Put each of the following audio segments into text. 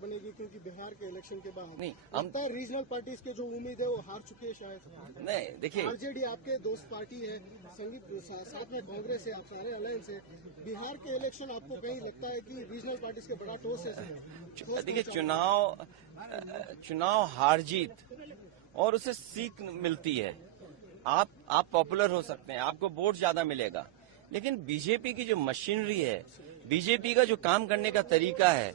बनेगी, क्योंकि बिहार के इलेक्शन के बाद नहीं, लगता है रीजनल पार्टीज के जो उम्मीद है वो हार चुके हैं शायद। नहीं देखिए, आरजेडी आपके दोस्त पार्टी है, साथ में कांग्रेस है, आप सारे अलायंस है। बिहार के इलेक्शन आपको कहीं लगता है कि रीजनल पार्टीज के बड़ा ठोस है? देखिए चुनाव हार जीत और उसे सीख मिलती है। आप पॉपुलर हो सकते हैं, आपको वोट ज्यादा मिलेगा, लेकिन बीजेपी की जो मशीनरी है, बीजेपी का जो काम करने का तरीका है,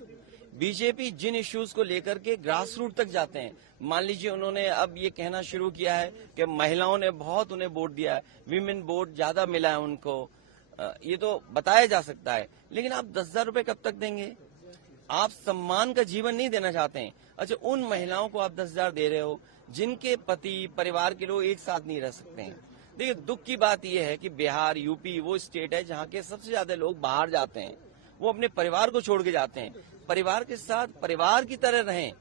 बीजेपी जिन इश्यूज को लेकर के ग्रास रूट तक जाते हैं। मान लीजिए उन्होंने अब ये कहना शुरू किया है कि महिलाओं ने बहुत उन्हें वोट दिया है, विमेन वोट ज्यादा मिला है उनको, ये तो बताया जा सकता है, लेकिन आप 10,000 रुपए कब तक देंगे? आप सम्मान का जीवन नहीं देना चाहते हैं। अच्छा, उन महिलाओं को आप 10,000 दे रहे हो जिनके पति परिवार के लोग एक साथ नहीं रह सकते हैं। देखिए, दुख की बात यह है कि बिहार यूपी वो स्टेट है जहाँ के सबसे ज्यादा लोग बाहर जाते हैं, वो अपने परिवार को छोड़ के जाते हैं। परिवार के साथ परिवार की तरह रहें,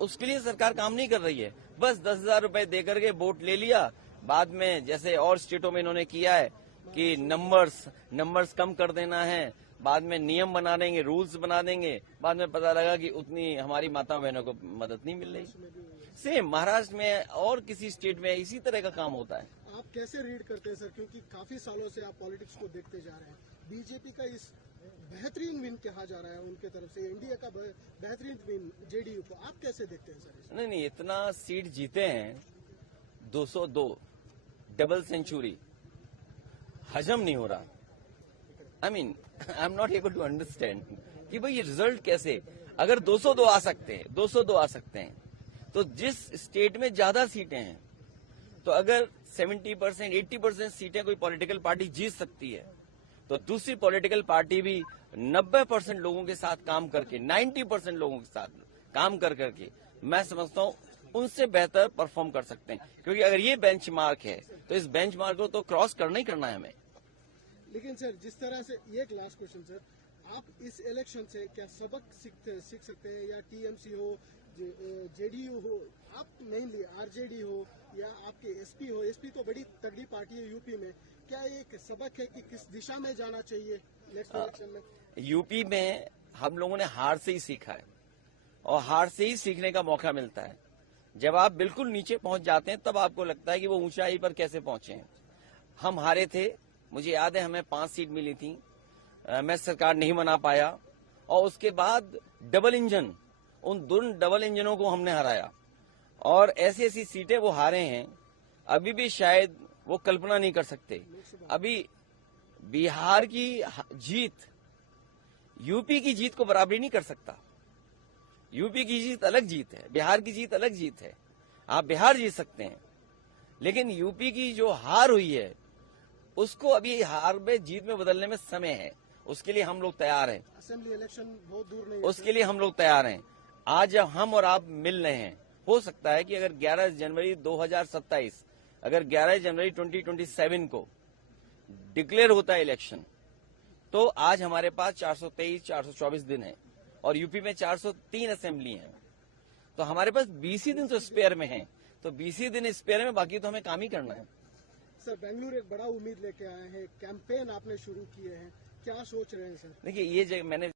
उसके लिए सरकार काम नहीं कर रही है। बस 10,000 रुपए देकर के वोट ले लिया, बाद में जैसे और स्टेटों में इन्होंने किया है कि नंबर्स कम कर देना है, बाद में नियम बना देंगे, रूल्स बना देंगे, बाद में पता लगा कि उतनी हमारी माता बहनों को मदद नहीं मिल रही। सेम महाराष्ट्र में और किसी स्टेट में इसी तरह का काम होता है। आप कैसे रीड करते हैं सर, क्योंकि काफी सालों से आप पॉलिटिक्स को देखते जा रहे हैं, बीजेपी का इस बेहतरीन विन कहा जा रहा है उनके तरफ से, इंडिया का बेहतरीन विन जेडीयू को, आप कैसे देखते हैं सर? नहीं, इतना सीट जीते हैं, 202 डबल सेंचुरी, हजम नहीं हो रहा। I am not able to understand कि भाई ये रिजल्ट कैसे, अगर 202 आ सकते हैं तो जिस स्टेट में ज्यादा सीटें हैं, तो अगर 70% 80% सीटें कोई पॉलिटिकल पार्टी जीत सकती है, तो दूसरी पॉलिटिकल पार्टी भी 90% लोगों के साथ काम करके, 90% लोगों के साथ काम करके मैं समझता हूं उनसे बेहतर परफॉर्म कर सकते हैं। क्योंकि अगर ये बेंचमार्क है तो इस बेंचमार्क को तो क्रॉस करना ही करना है हमें। लेकिन सर, जिस तरह से, ये एक लास्ट क्वेश्चन सर, आप इस इलेक्शन से क्या सबक सीख सकते हैं, या टीएमसी हो, जेडीयू हो, आप मेनली आरजेडी हो, या आपके एसपी हो, एसपी तो बड़ी तगड़ी पार्टी है यूपी में, क्या एक सबक है कि किस दिशा में जाना चाहिए नेक्स्ट इलेक्शन में? यूपी में हम लोगों ने हार से ही सीखा है, और हार से ही सीखने का मौका मिलता है। जब आप बिल्कुल नीचे पहुंच जाते हैं तब आपको लगता है कि वो ऊंचाई पर कैसे पहुंचे हैं। हम हारे थे, मुझे याद है हमें 5 सीट मिली थी, मैं सरकार नहीं बना पाया, और उसके बाद डबल इंजन, उन दोनों डबल इंजनों को हमने हराया, और ऐसी ऐसी सीटें वो हारे हैं अभी भी शायद वो कल्पना नहीं कर सकते। अभी बिहार की जीत यूपी की जीत को बराबरी नहीं कर सकता। यूपी की जीत अलग जीत है, बिहार की जीत अलग जीत है। आप बिहार जीत सकते हैं, लेकिन यूपी की जो हार हुई है उसको अभी हार में जीत में बदलने में समय है। उसके लिए हम लोग तैयार हैं। असेंबली इलेक्शन बहुत दूर नहीं है, उसके लिए हम लोग तैयार हैं। आज जब हम और आप मिल रहे हैं, हो सकता है कि अगर 11 जनवरी 2027, अगर 11 जनवरी 2027 को डिक्लेयर होता है इलेक्शन, तो आज हमारे पास 423-424 दिन है, और यूपी में 403 असेंबली है, तो हमारे पास 20 ही दिन तो स्पेयर में है। तो 20 ही दिन स्पेयर में, बाकी तो हमें काम ही करना है। सर, बेंगलुरु एक बड़ा उम्मीद लेके आए हैं, कैंपेन आपने शुरू किए हैं, क्या सोच रहे हैं सर? देखिए, ये मैंने